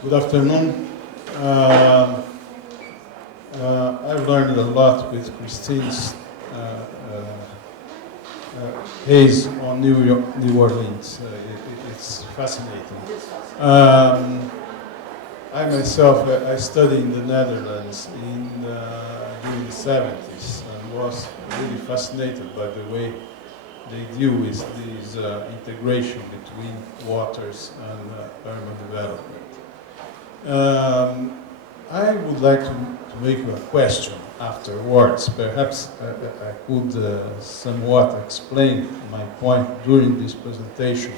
Good afternoon. I've learned a lot with Christine's case on New Orleans. It's fascinating. I myself, I studied in the Netherlands during the 70s and was really fascinated by the way they deal with this integration between waters and urban development. I would like to make you a question afterwards. Perhaps I could somewhat explain my point during this presentation.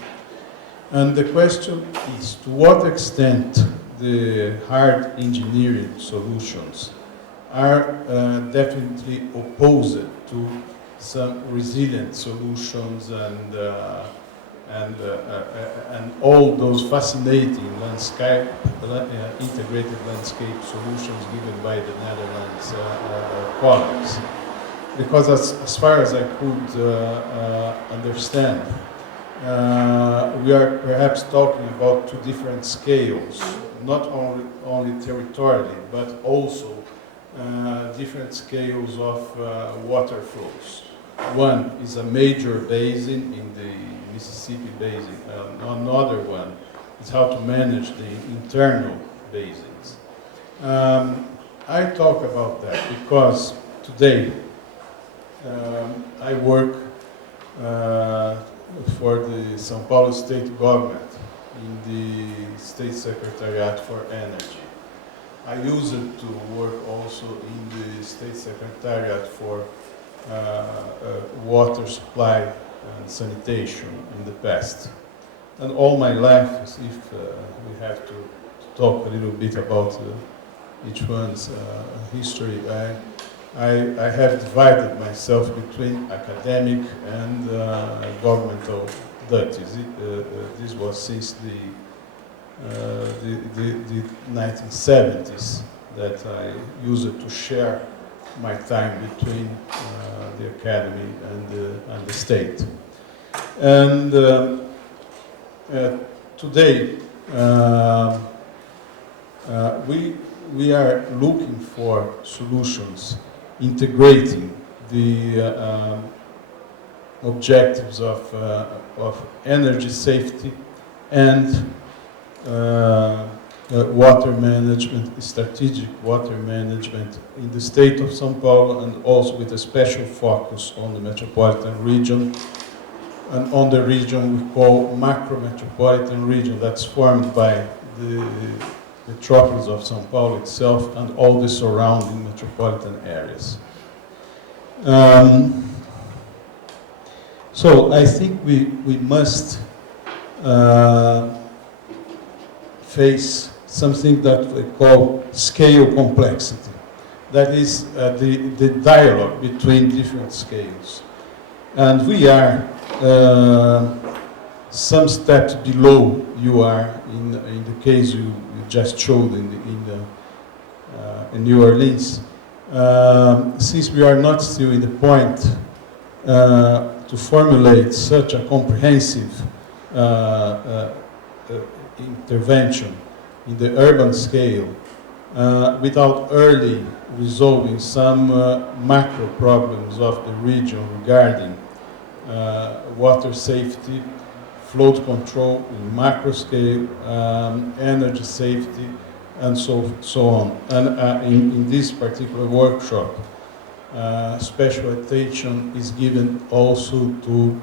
And the question is, to what extent the hard engineering solutions are definitely opposed to some resilient solutions and all those fascinating integrated landscape solutions given by the Netherlands colleagues. Because as far as I could understand, we are perhaps talking about two different scales, not only territorially, but also different scales of water flows. One is a major basin in the Mississippi basin. Another one is how to manage the internal basins. I talk about that because today I work for the São Paulo state government in the State Secretariat for Energy. I used to work also in the State Secretariat for water supply and sanitation in the past. And all my life, if we have to talk a little bit about each one's history, I have divided myself between academic and governmental duties. This was since the 1970s that I used to share my time between the academy and the state. And today we are looking for solutions integrating the objectives of energy safety and water management, strategic water management in the state of São Paulo, and also with a special focus on the metropolitan region and on the region we call macro-metropolitan region that's formed by the metropolis of São Paulo itself and all the surrounding metropolitan areas. So I think we must face something that we call scale complexity. That is the dialogue between different scales. And we are some steps below you are in the case you just showed in New Orleans. Since we are not still in the point to formulate such a comprehensive intervention in the urban scale without early resolving some macro problems of the region regarding water safety, flood control in macro scale, energy safety, and so on. And in this particular workshop, special attention is given also to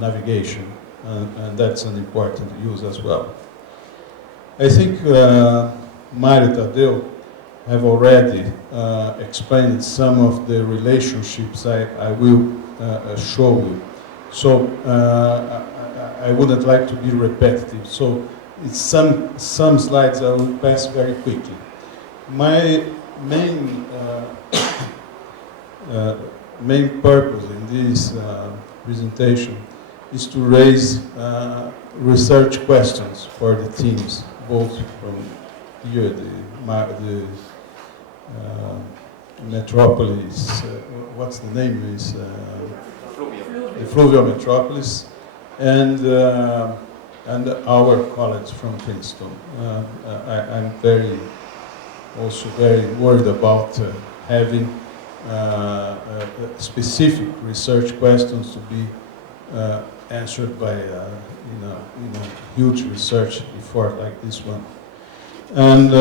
navigation, and that's an important use as well. I think Mário Thadeu have already explained some of the relationships I will show you. So I wouldn't like to be repetitive. So it's some slides I will pass very quickly. My main main purpose in this presentation is to raise research questions for the teams, both from here, the metropolis, what's the name is? The Fluvial Metropolis, and and our colleagues from Princeton. I'm also very worried about having specific research questions to be answered by in a huge research effort like this one. And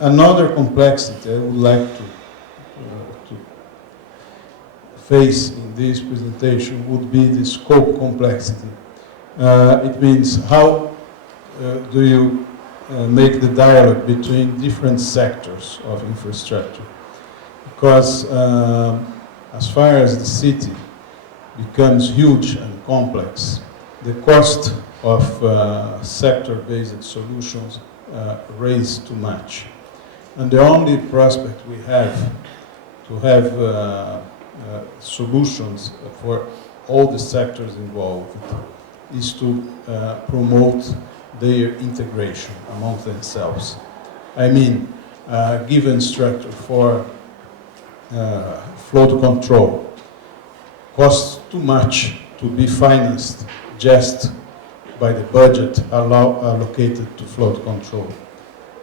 another complexity I would like to face in this presentation would be the scope complexity. It means how do you make the dialogue between different sectors of infrastructure? Because as far as the city becomes huge and complex, the cost of sector-based solutions raise too much. And the only prospect we have to have solutions for all the sectors involved is to promote their integration among themselves. I mean, given structure for flood control costs too much to be financed just by the budget allocated to flood control.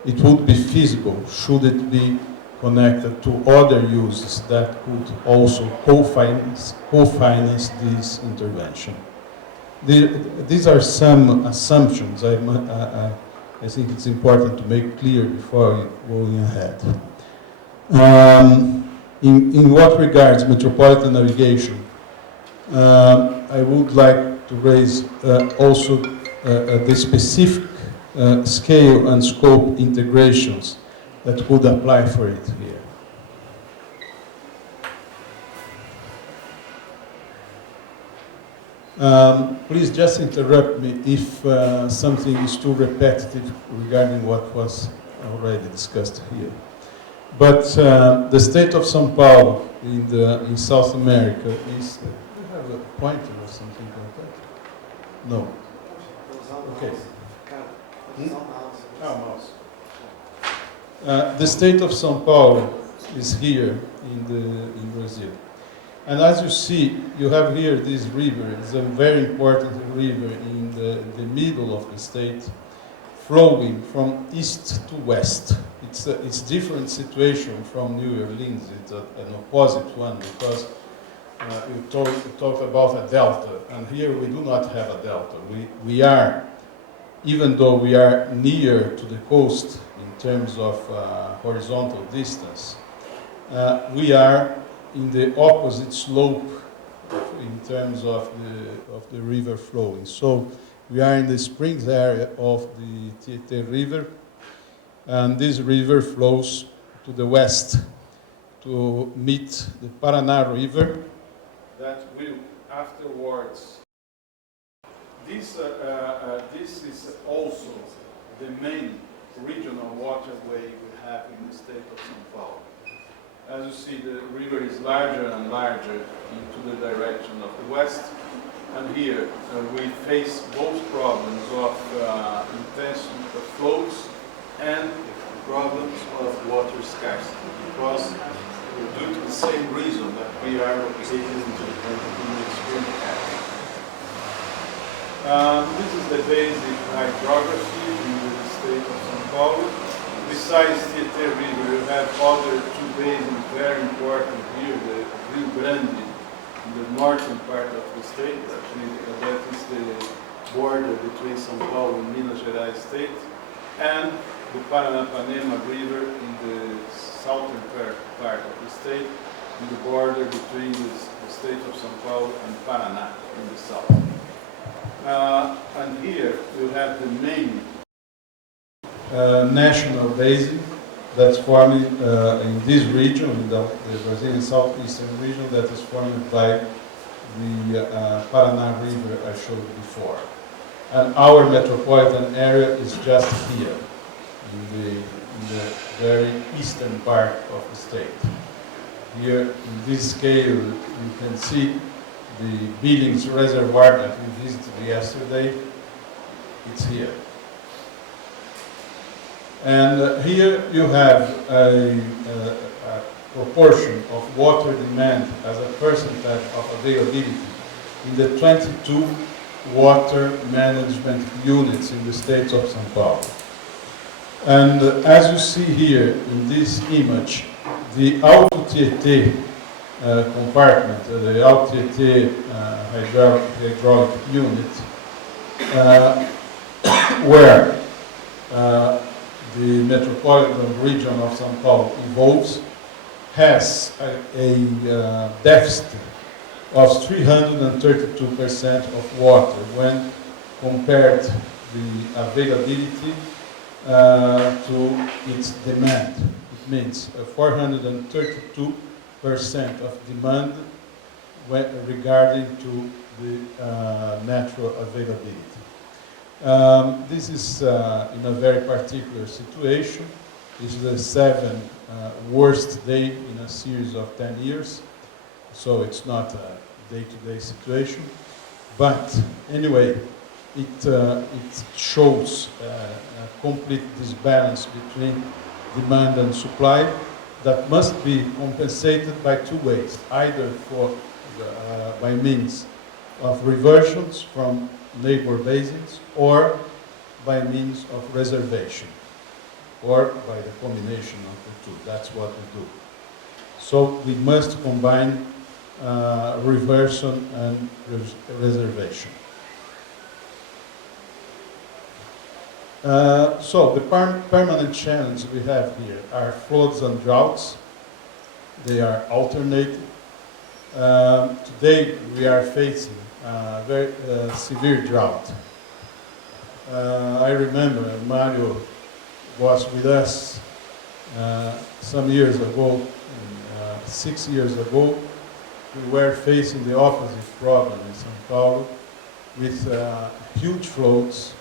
It would be feasible should it be connected to other uses that could also co-finance this intervention. These are some assumptions I think it's important to make clear before going ahead. In what regards metropolitan navigation, I would like to raise also the specific scale and scope integrations that could apply for it here. Please just interrupt me if something is too repetitive regarding what was already discussed here. But the state of São Paulo in South America is... Do you have a pointer or something like that? No. Okay. Mouse. The state of São Paulo is here in Brazil. And as you see, you have here this river. It's a very important river in the middle of the state, flowing from east to west. It's a different situation from New Orleans. It's an opposite one because you talk about a delta, and here we do not have a delta. We are, even though we are near to the coast in terms of horizontal distance, we are in the opposite slope in terms of the river flowing. So we are in the springs area of the Tietê River, and this river flows to the west to meet the Paraná River that will afterwards. This is also the main regional waterway we have in the state of São Paulo. As you see, the river is larger and larger into the direction of the west, and here we face both problems of intense flows and problems of water scarcity, because due to the same reason that we are located in the extreme area. This is the basic hydrography in the state of São Paulo. Besides Tietê River, you have other two basins very important here, the Rio Grande in the northern part of the state. Actually, that is the border between São Paulo and Minas Gerais state, and the Paranapanema River in the southern part of the state, in the border between the state of São Paulo and Paraná in the south. And here you have the main national basin that's formed in this region, in the Brazilian southeastern region, that is formed by the Paraná River I showed before. And our metropolitan area is just here, in the very eastern part of the state. Here, in this scale, you can see the Billings Reservoir that we visited yesterday. It's here. And here you have a proportion of water demand as a percentage of availability in the 22 water management units in the state of São Paulo. And as you see here in this image, the Alto Tietê compartment, the Alto Tietê hydraulic unit, where the metropolitan region of São Paulo evolves, has a deficit of 332% of water when compared the availability to its demand. It means 432% of demand regarding to the natural availability. This is in a very particular situation. This is the 7th worst day in a series of 10 years, so it's not a day-to-day situation. But anyway, it shows a complete disbalance between demand and supply that must be compensated by two ways, either by means of reversions from neighbor basins or by means of reservation, or by the combination of the two. That's what we do. So we must combine reversion and reservation. So the permanent challenge we have here are floods and droughts. They are alternating. Today we are facing a very severe drought. I remember Mario was with us some years ago, 6 years ago. We were facing the opposite problem in São Paulo with huge floods.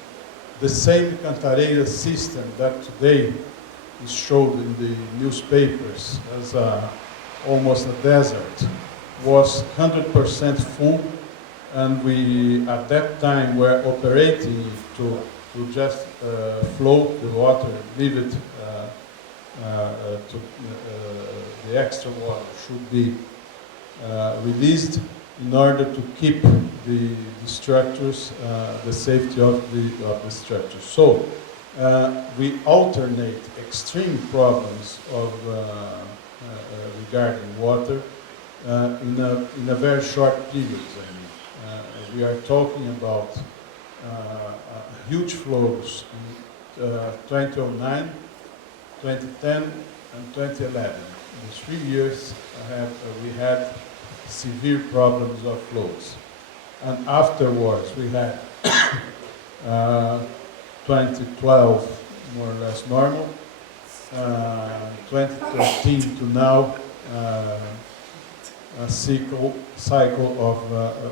The same Cantareira system that today is shown in the newspapers as almost a desert was 100% full, and we at that time were operating to just float the water, leave it to the extra water should be released in order to keep the structures, the safety of the structures. So we alternate extreme problems of regarding water in a very short period. We are talking about huge flows in 2009, 2010, and 2011. In 3 years we had severe problems of flows. And afterwards we had 2012 more or less normal, 2013 to now a cycle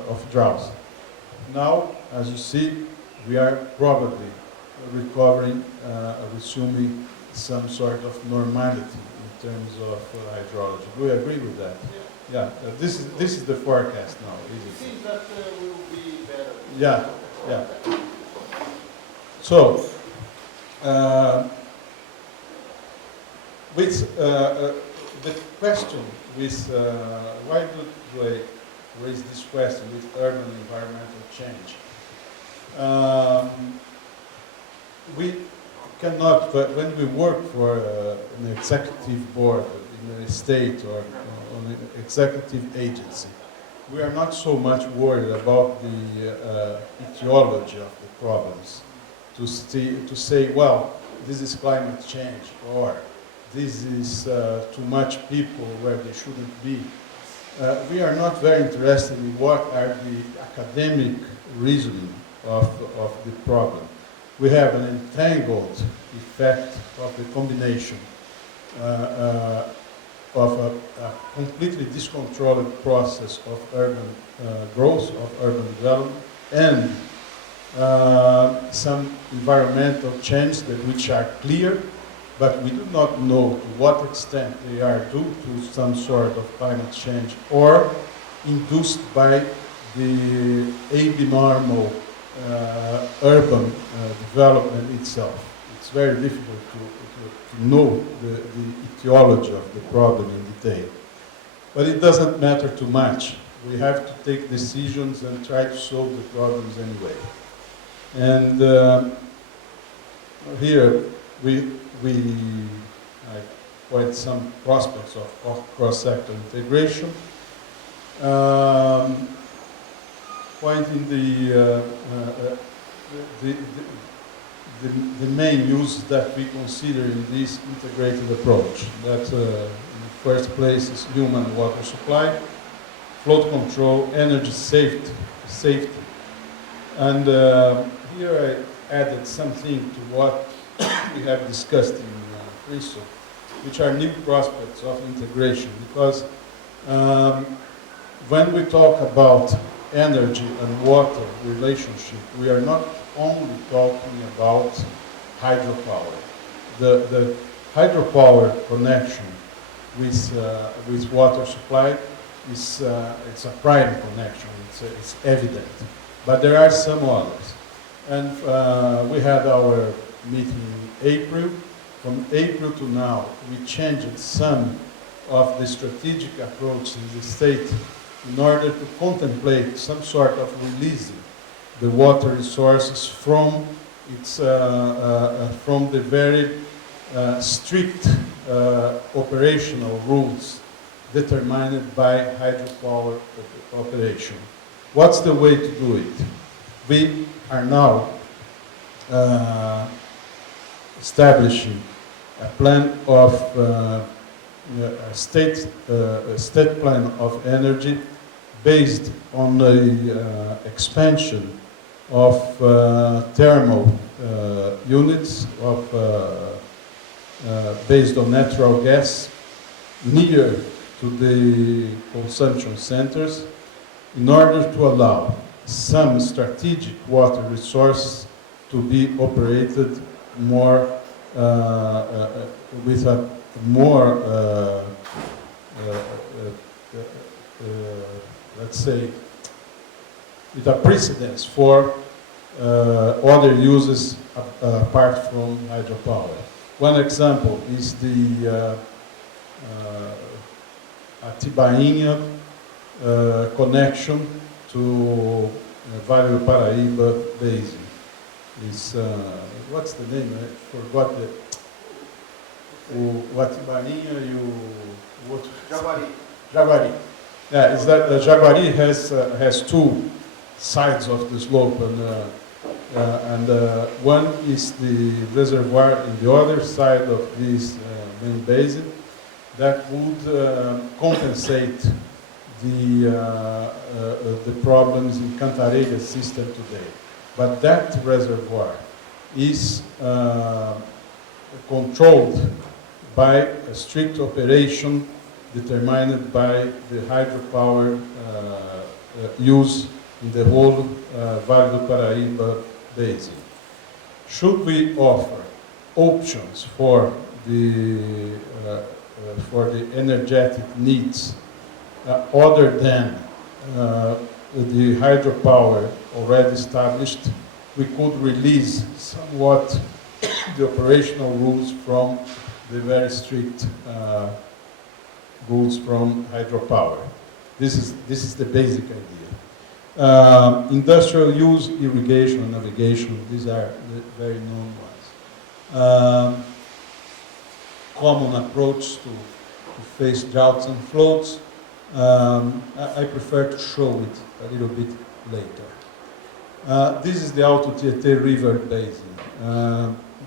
of droughts. Now, as you see, we are probably recovering, resuming some sort of normality in terms of hydrology. Do you agree with that? Yeah. This is the forecast now. It seems that will be better. Yeah. So, with the question with why do I raise this question with urban environmental change? We cannot, when we work for an executive board in a state or on an executive agency, we are not so much worried about the etiology of the problems. To say, well, this is climate change, or this is too much people where they shouldn't be. We are not very interested in what are the academic reasoning of the problem. We have an entangled effect of the combination of a completely discontrolled process of urban growth, of urban development, and some environmental changes which are clear, but we do not know to what extent they are due to some sort of climate change or induced by the abnormal urban development itself. It's very difficult to know the etiology of the problem in detail. But it doesn't matter too much, We have to take decisions and try to solve the problems anyway. And here we point some prospects of cross-sector integration, pointing the main uses that we consider in this integrated approach. That in the first place is human water supply, flood control, energy safety. And here I added something to what we have discussed in Princeton, which are new prospects of integration, because when we talk about energy and water relationship, we are not only talking about hydropower. The hydropower connection with water supply is it's a prime connection. It's evident, but there are some others. And we had our meeting in April. From April to now, we changed some of the strategic approach in the state in order to contemplate some sort of releasing the water resources from its from the very strict operational rules determined by hydropower operation. What's the way to do it? We are now establishing a plan of a state plan of energy based on the expansion of thermal units based on natural gas near to the consumption centers in order to allow some strategic water resources to be operated more with a more let's say with a precedence for other uses apart from hydropower. One example is the Atibainha connection to Vale do Paraíba Basin. Is what's the name? I forgot the. O Atibainha e o outro. Jaguari. Jaguari. Yeah, is that Jaguari has two sides of the slope, and one is the reservoir in the other side of this main basin that would compensate the problems in Cantareira's system today. But that reservoir is controlled by a strict operation determined by the hydropower use in the whole Vale do Paraíba basin. Should we offer options for the energetic needs other than the hydropower already established, we could release somewhat the operational rules from the very strict rules from hydropower. This is the basic idea. Industrial use, irrigation, and navigation, these are the very known ones. Common approach to face droughts and floods. I prefer to show it a little bit later. This is the Alto Tietê River Basin.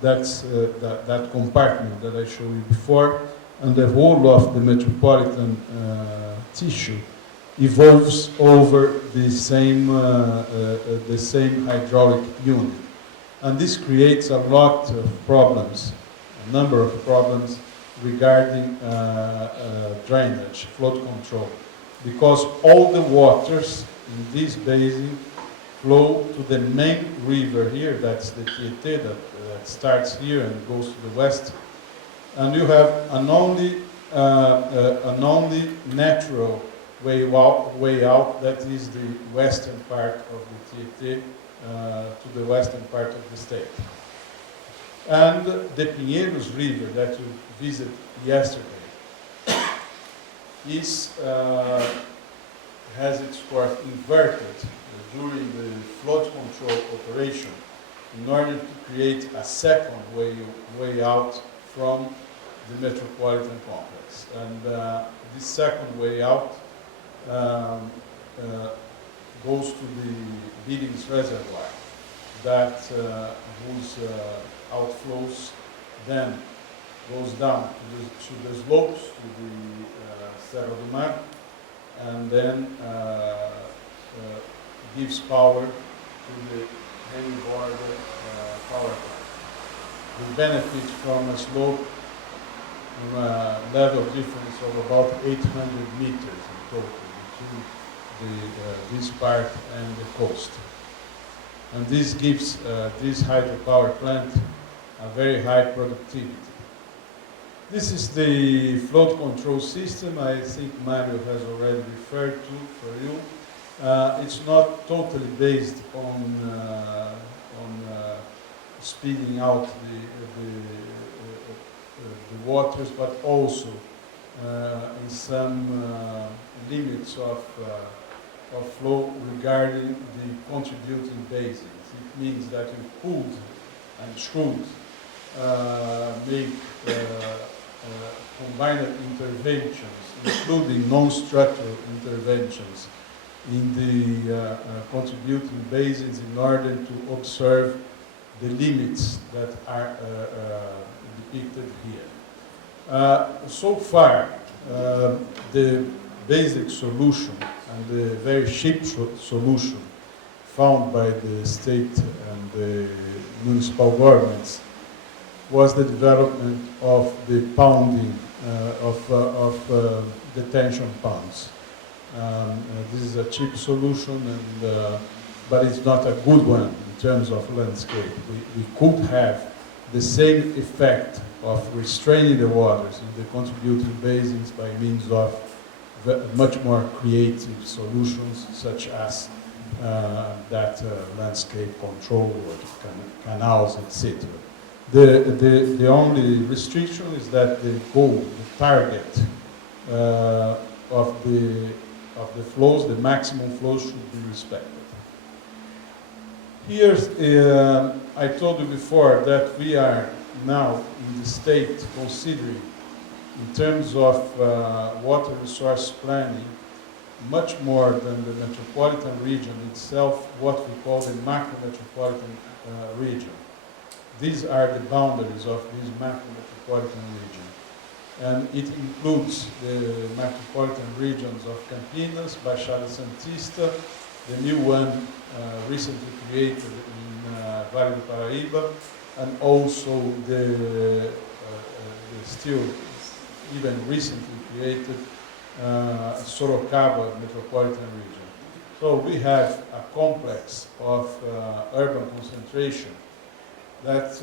That's that compartment that I showed you before, and the whole of the metropolitan tissue evolves over the same hydraulic unit. And this creates a lot of problems, a number of problems regarding drainage, flood control, because all the waters in this basin flow to the main river here, that's the Tietê that starts here and goes to the west. And you have an only natural way out, that is the western part of the Tietê to the western part of the state. And the Pinheiros River that you visited yesterday is has its course inverted during the flood control operation in order to create a second way out from the metropolitan complex. And this second way out goes to the Billings Reservoir, that whose outflows then goes down to the slopes, to the Serra do Mar, and then gives power to the hanging border power plant. We benefit from a slope level difference of about 800 meters in total between this part and the coast. And this gives this hydropower plant a very high productivity. This is the flood control system. I think Mario has already referred to for you. It's not totally based on speeding out the waters, but also in some limits of flow regarding the contributing basins. It means that you could and should make combined interventions, including non-structural interventions in the contributing basins in order to observe the limits that are depicted here. So far, the basic solution and the very cheap solution found by the state and the municipal governments was the development of the pounding of detention ponds. This is a cheap solution, but it's not a good one in terms of landscape. We could have the same effect of restraining the waters in the contributing basins by means of much more creative solutions, such as that landscape control or canals, etc. The only restriction is that the goal, the target of the flows, the maximum flows should be respected. Here, I told you before that we are now in the state considering, in terms of water resource planning, much more than the metropolitan region itself, what we call the macro-metropolitan region. These are the boundaries of this macro-metropolitan region. And it includes the metropolitan regions of Campinas, Baixada Santista, the new one recently created in Vale do Paraíba, and also the still even recently created Sorocaba metropolitan region. So we have a complex of urban concentration that's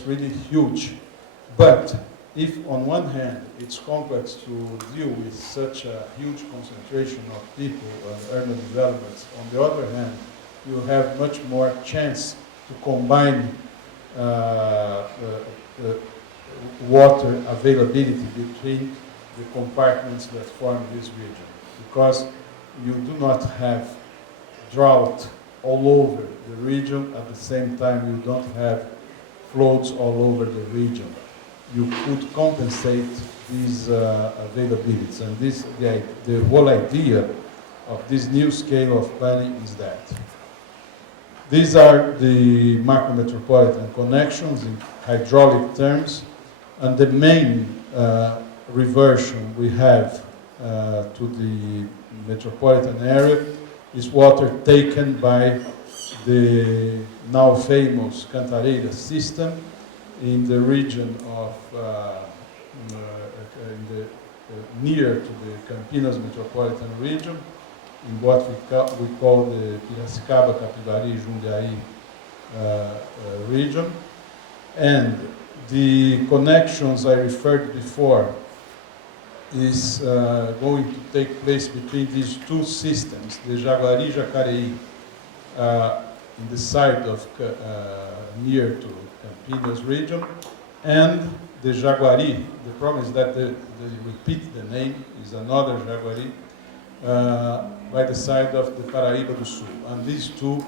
really huge. But if on one hand it's complex to deal with such a huge concentration of people and urban developments, on the other hand, you have much more chance to combine water availability between the compartments that form this region, because you do not have drought all over the region. At the same time, you don't have floods all over the region. You could compensate these availabilities, and this, the whole idea of this new scale of planning is that. These are the macro-metropolitan connections in hydraulic terms, and the main reversion we have to the metropolitan area is water taken by the now famous Cantareira system in the region of near to the Campinas metropolitan region, in what we call the Piracicaba, Capivari, Jundiaí region. And the connections I referred before is going to take place between these two systems, the Jaguari Jacareí, in the side of near to Campinas region, and the Jaguari. The problem is that they repeat the name, is another Jaguari, by the side of the Paraíba do Sul. And these two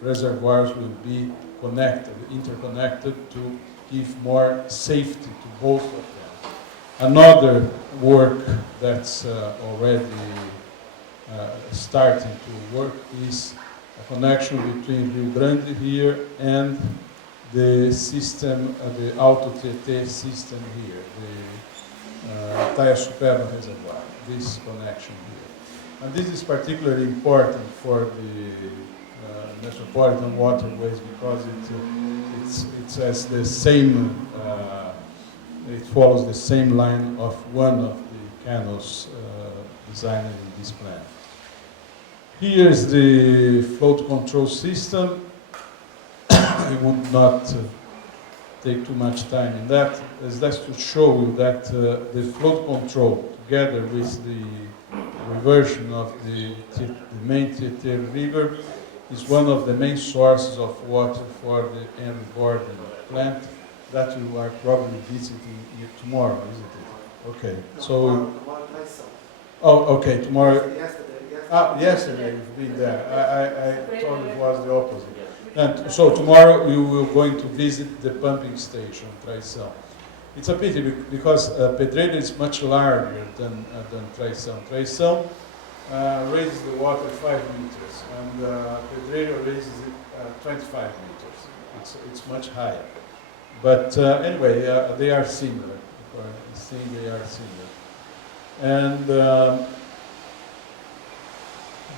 reservoirs will be connected, interconnected to give more safety to both of them. Another work that's already starting to work is a connection between Rio Grande here and the system, the Alto Tietê system here, the Taia Superba Reservoir, this connection here. And this is particularly important for the metropolitan waterways because it has the same, it follows the same line of one of the canals designed in this plan. Here is the float control system. I would not take too much time in that. It's just to show you that the float control, together with the reversion of the main Tietê River, is one of the main sources of water for the Henry Gordon plant that you are probably visiting tomorrow, isn't it? Okay. So. Tomorrow. Oh, okay. Tomorrow. Yesterday. You've been there. I thought it was the opposite. And so tomorrow you will going to visit the pumping station, Traição. It's a pity because Pedreira is much larger than Traição. Traição raises the water 5 meters, and Pedreira raises it 25 meters. It's much higher. But anyway, they are similar. They are similar. And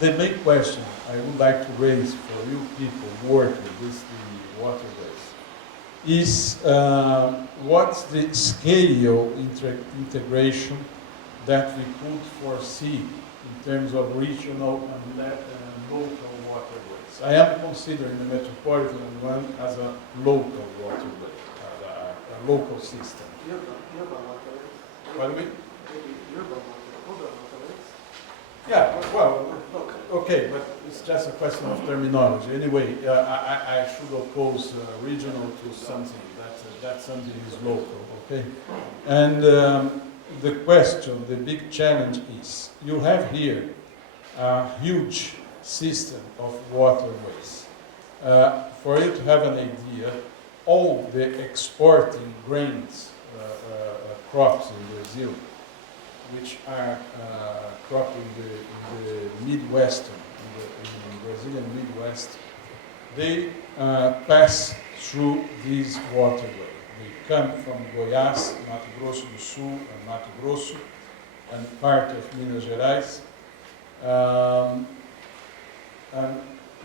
the main question I would like to raise for you people working with the waterways is what's the scale integration that we could foresee in terms of regional and local waterways. I am considering the metropolitan one as a local waterway, a local system. Pardon me? Yeah, well, okay, but it's just a question of terminology. Anyway, I should oppose regional to something that something is local, okay? And the question, the big challenge is, you have here a huge system of waterways. For you to have an idea, all the exporting grains crops in Brazil, which are cropped in the Midwestern, in the Brazilian Midwest, they pass through this waterway. They come from Goiás, Mato Grosso do Sul, and Mato Grosso, and part of Minas Gerais. And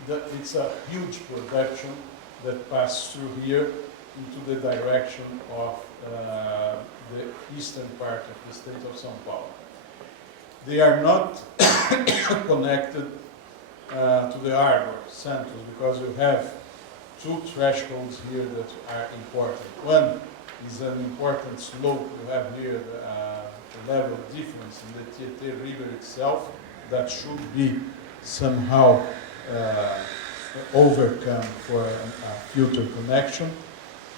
it's a huge production that passes through here into the direction of the eastern part of the state of São Paulo. They are not connected to the harbor, Santos, because you have two thresholds here that are important. One is an important slope. You have here the level of difference in the Tietê River itself that should be somehow overcome for a future connection.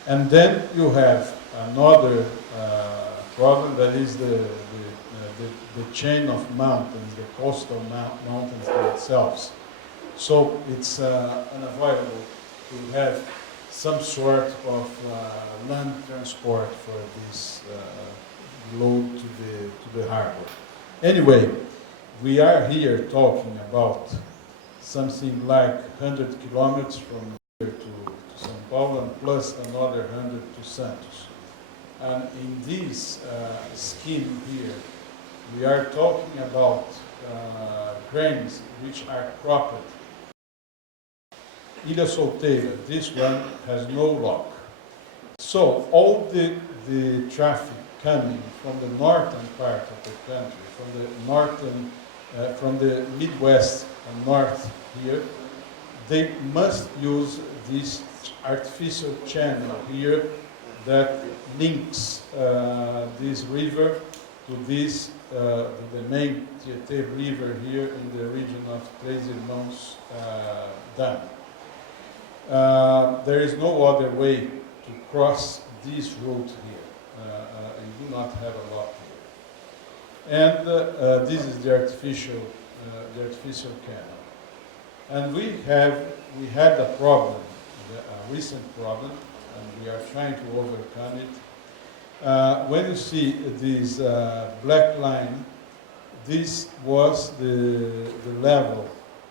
And then you have another problem that is the chain of mountains, the coastal mountains themselves. So it's unavoidable to have some sort of land transport for this load to the harbor. Anyway, we are here talking about something like 100 kilometers from here to São Paulo, and plus another 100 to Santos. And in this scheme here, we are talking about grains which are cropped. Ilha Solteira, this one has no lock. So all the traffic coming from the northern part of the country, from the Midwest and north here, they must use this artificial channel here that links this river to this, the main Tietê River here in the region of Três Irmãos Dam. There is no other way to cross this route here. You do not have a lock here. And this is the artificial canal. And we had a problem, a recent problem, and we are trying to overcome it. When you see this black line, this was the level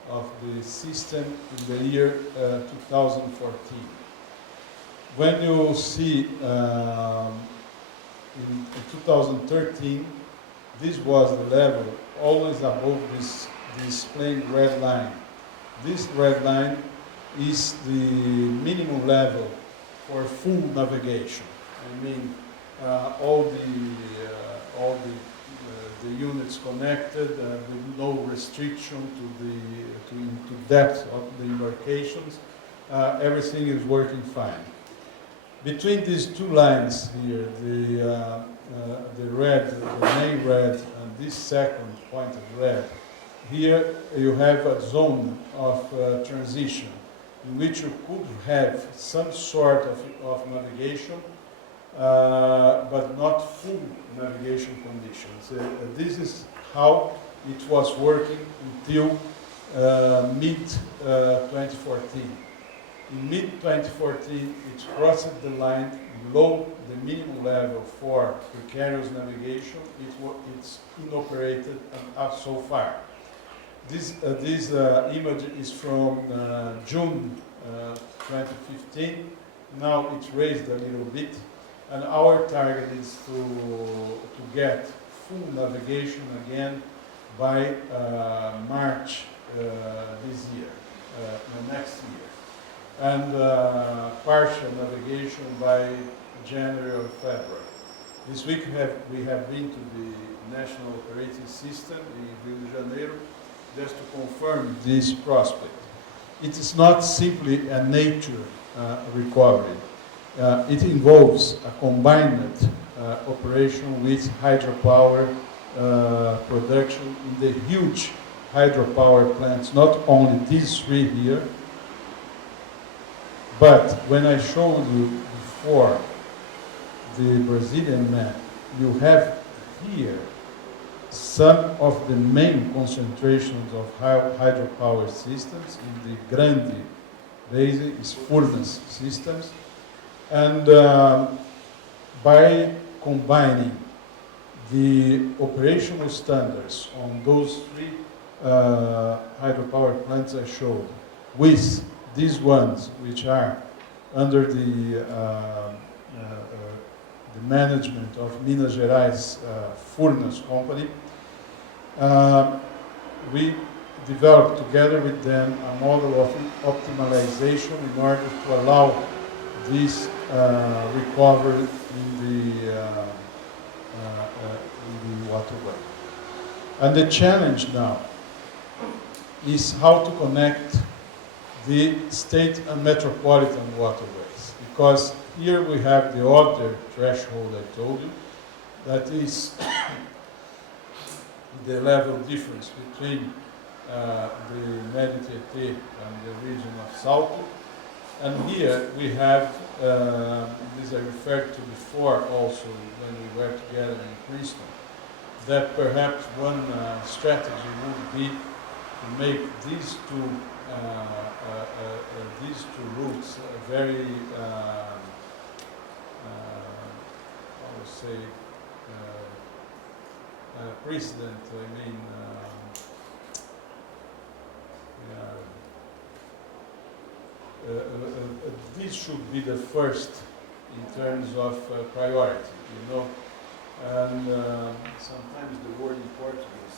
of the system in the year 2014. When you see in 2013, this was the level always above this plain red line. This red line is the minimum level for full navigation. I mean, all the units connected with no restriction to depth of the embarkations. Everything is working fine. Between these two lines here, the red, the main red, and this second pointed red, here you have a zone of transition in which you could have some sort of navigation, but not full navigation conditions. This is how it was working until mid-2014. In mid-2014, it crossed the line below the minimum level for precarious navigation. It's inoperated up so far. This image is from June 2015. Now it's raised a little bit, and our target is to get full navigation again by March this year, next year, and partial navigation by January or February. This week we have been to the National Operating System in Rio de Janeiro just to confirm this prospect. It is not simply a nature recovery. It involves a combined operation with hydropower production in the huge hydropower plants, not only these three here, but when I showed you before the Brazilian map, you have here some of the main concentrations of hydropower systems in the Grande Basin, is furnace systems, and by combining the operational standards on those three hydropower plants I showed with these ones which are under the management of Minas Gerais Furnas Company, we developed together with them a model of optimization in order to allow this recovery in the waterway. And the challenge now is how to connect the state and metropolitan waterways, because here we have the other threshold I told you, that is the level difference between the Médio-Tietê and the region of Salto. And here we have, this I referred to before also when we were together in Princeton, that perhaps one strategy would be to make these two routes very, I would say, precedent. I mean, this should be the first in terms of priority, you know. And sometimes the word in Portuguese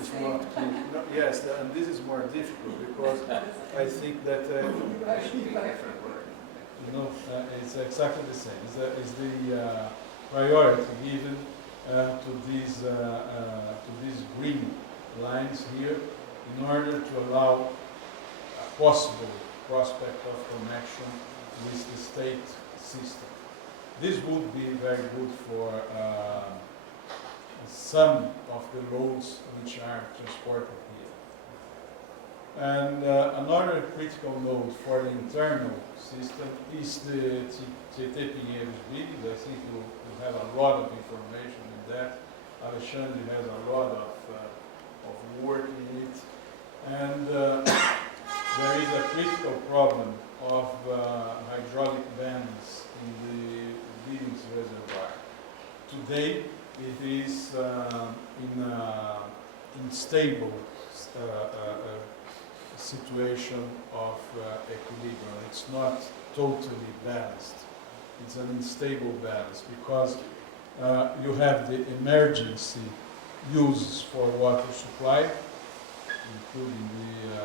is not clear. No, yes, and this is more difficult because I think that you know, it's exactly the same. It's the priority given to these green lines here in order to allow a possible prospect of connection with the state system. This would be very good for some of the loads which are transported here. And another critical node for the internal system is the Tietê Pinheiros reading. I think you have a lot of information in that. Alexandre has a lot of work in it. And there is a critical problem of hydraulic balance in the Billings Reservoir. Today, it is in an unstable situation of equilibrium. It's not totally balanced. It's an unstable balance because you have the emergency uses for water supply, including the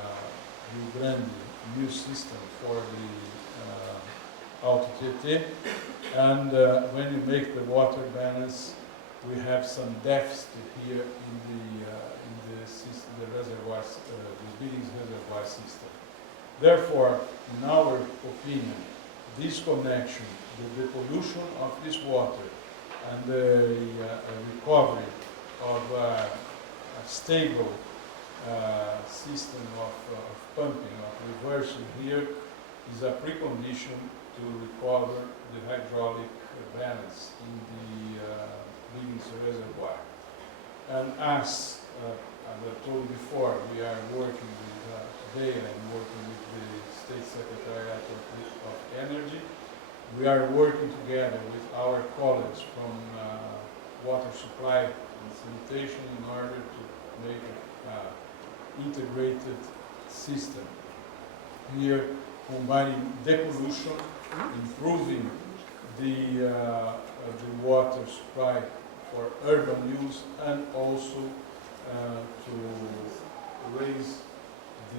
Rio Grande new system for the Alto Tietê. And when you make the water balance, we have some deficit here in the system, the reservoir, the Billings reservoir system. Therefore, in our opinion, this connection, the pollution of this water and the recovery of a stable system of pumping, of reversing here, is a precondition to recover the hydraulic balance in the Billings reservoir. And as I told you before, we are working with, today I'm working with the State Secretariat of Energy. We are working together with our colleagues from water supply and sanitation in order to make an integrated system. Here, combining depollution, improving the water supply for urban use, and also to raise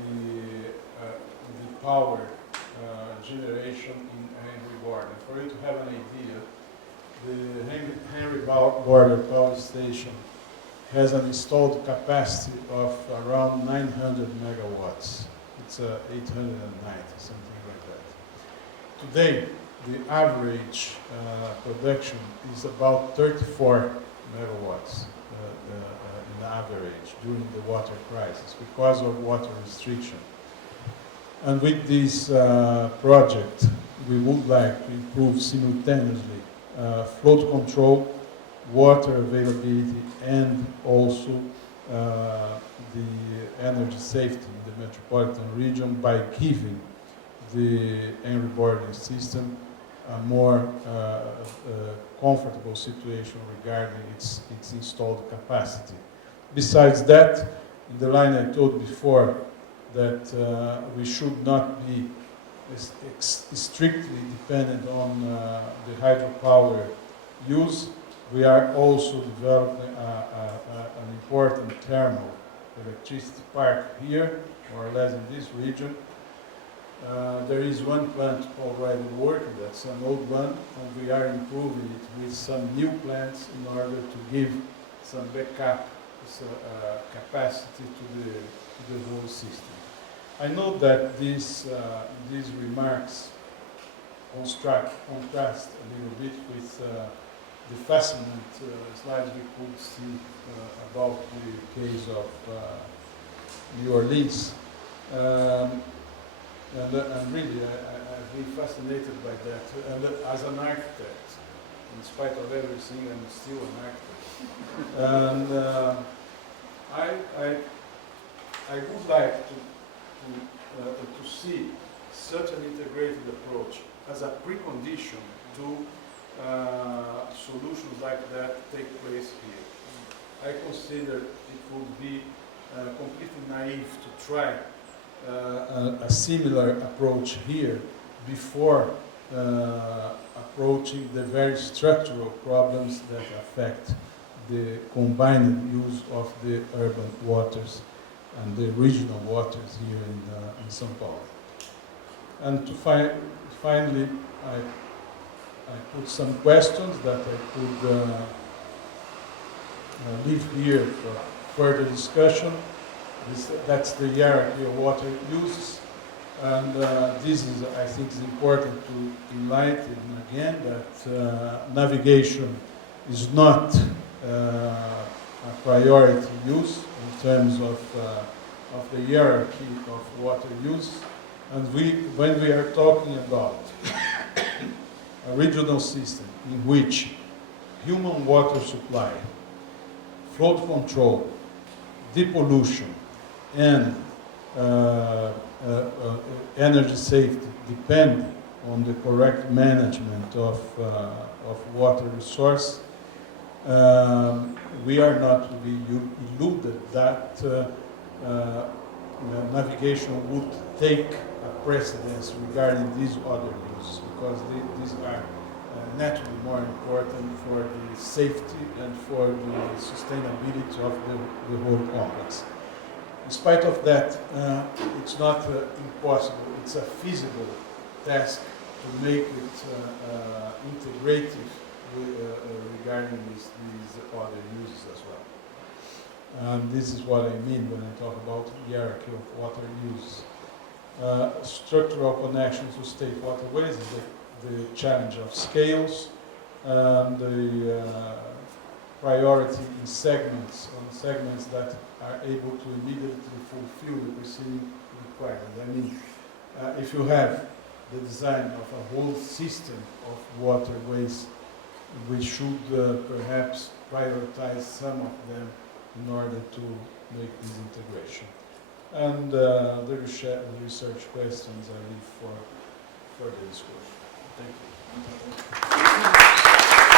the power generation in Henry Border. For you to have an idea, the Henry Border Power Station has an installed capacity of around 900 megawatts. It's 890, something like that. Today, the average production is about 34 megawatts in average during the water crisis because of water restriction. And with this project, we would like to improve simultaneously flood control, water availability, and also the energy safety in the metropolitan region by giving the Henry Border system a more comfortable situation regarding its installed capacity. Besides that, in the line I told before, that we should not be strictly dependent on the hydropower use. We are also developing an important thermal electricity park here, more or less in this region. There is one plant already working, that's an old one, and we are improving it with some new plants in order to give some backup capacity to the whole system. I know that these remarks contrast a little bit with the fascinating slides we could see about the case of New Orleans. And really, I've been fascinated by that. And as an architect, in spite of everything, I'm still an architect. And I would like to see such an integrated approach as a precondition to solutions like that take place here. I consider it would be completely naive to try a similar approach here before approaching the very structural problems that affect the combined use of the urban waters and the regional waters here in São Paulo. And to finally, I put some questions that I could leave here for further discussion. That's the hierarchy of water uses. And this is, I think, is important to enlighten again that navigation is not a priority use in terms of of the hierarchy of water use. And when we are talking about a regional system in which human water supply, flood control, depollution, and energy safety depend on the correct management of water resource, we are not to be illuded that navigation would take a precedence regarding these other uses, because these are naturally more important for the safety and for the sustainability of the whole complex. In spite of that, it's not impossible, it's a feasible task to make it integrative regarding these other uses as well. And this is what I mean when I talk about hierarchy of water use. Structural connections to state waterways is the challenge of scales, and the priority in segments, on segments that are able to immediately fulfill the preceding requirement. I mean, if you have the design of a whole system of waterways, we should perhaps prioritize some of them in order to make this integration. And the research questions I leave for further discussion. Thank you.